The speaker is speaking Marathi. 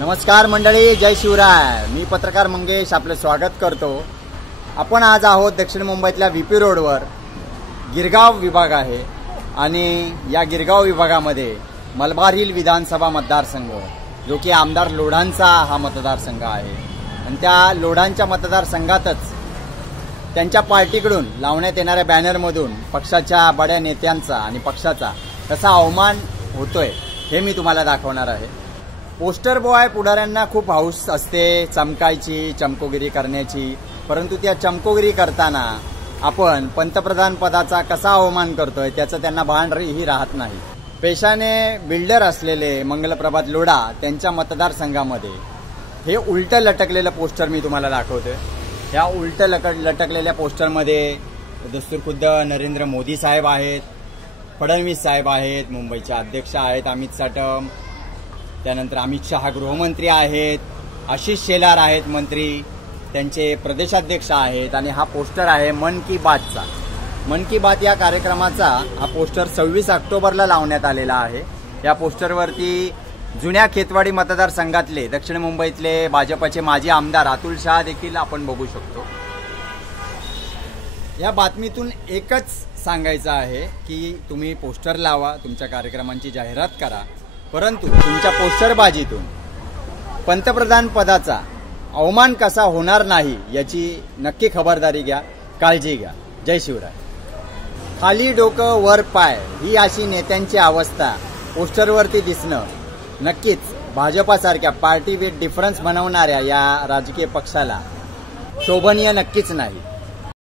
नमस्कार मंडळी, जय शिवराय। मी पत्रकार मंगेश आपले स्वागत करतो। आपण आज आहोत दक्षिण मुंबईतल्या व्हीपी रोडवर। गिरगाव विभाग आहे आणि या गिरगाव विभागामध्ये मलबार हिल विधानसभा मतदारसंघ, जो की आमदार लोढांचा हा मतदारसंघ आहे आणि त्या लोढांच्या मतदारसंघातच त्यांच्या पार्टीकडून लावण्यात येणाऱ्या बॅनरमधून पक्षाच्या बड्या नेत्यांचा आणि पक्षाचा कसा अवमान होतोय हे मी तुम्हाला दाखवणार आहे। पोस्टर बॉय पुढाऱ्यांना खूप हौस असते चमकायची, चमकोगिरी करण्याची, परंतु त्या चमकोगिरी करताना आपण पंतप्रधान पदाचा कसा अवमान करतोय त्याचं त्यांना भानही राहत नाही। पेशाने बिल्डर असलेले मंगलप्रभात लोढा त्यांच्या मतदारसंघामध्ये हे उलटं लटकलेलं पोस्टर मी तुम्हाला दाखवतोय। या उलटं लटकलेल्या पोस्टरमध्ये दस्तूरखुद्द नरेंद्र मोदी साहेब आहेत, फडणवीस साहेब आहेत, मुंबईचे अध्यक्ष आहेत अमित साटम, त्यानंतर अमित शहा गृहमंत्री आहेत, आशिष शेलार आहेत मंत्री, त्यांचे प्रदेशाध्यक्ष आहेत आणि हा पोस्टर आहे मन की बातचा। मन की बात या कार्यक्रमाचा हा पोस्टर 26 ऑक्टोबरला लावण्यात आलेला आहे। या पोस्टरवरती जुन्या खेतवाडी मतदारसंघातले दक्षिण मुंबईतले भाजपचे माजी आमदार अतुल शहा देखील आपण बघू शकतो। या बातमीतून एकच सांगायचं आहे की तुम्ही पोस्टर लावा, तुमच्या कार्यक्रमांची जाहिरात करा, परंतु तुमच्या पोस्टरबाजीतून पंतप्रधान पदाचा अवमान कसा होणार नाही याची नक्की खबरदारी घ्या, काळजी घ्या। जय शिवराय। खाली डोकं वर पाय ही अशी नेत्यांची अवस्था पोस्टरवरती दिसणं नक्कीच भाजपासारख्या पार्टी विथ डिफरन्स बनवणाऱ्या या राजकीय पक्षाला शोभनीय नक्कीच नाही।